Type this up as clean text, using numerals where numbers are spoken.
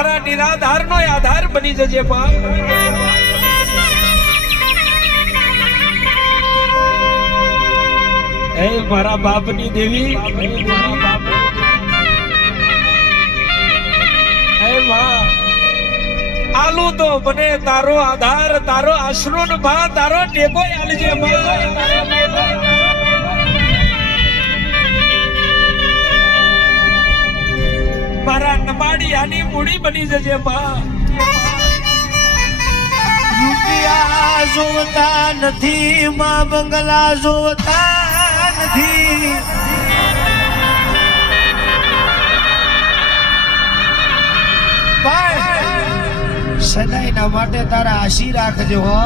મારા નિરાધારનો આધાર બની જજે બા. હે મારા બાપની દેવી, હે માં આલુ તો બને તારો આધાર, તારો આશરો ને બા તારો ટેકો આલજે માં. મારા નમાડિયાની મૂડી બની જજે માં. રૂપિયા જોતા નથી માં, બંગલા જોતા નથી, સદાયના માટે તારા આશી રાખજો હો.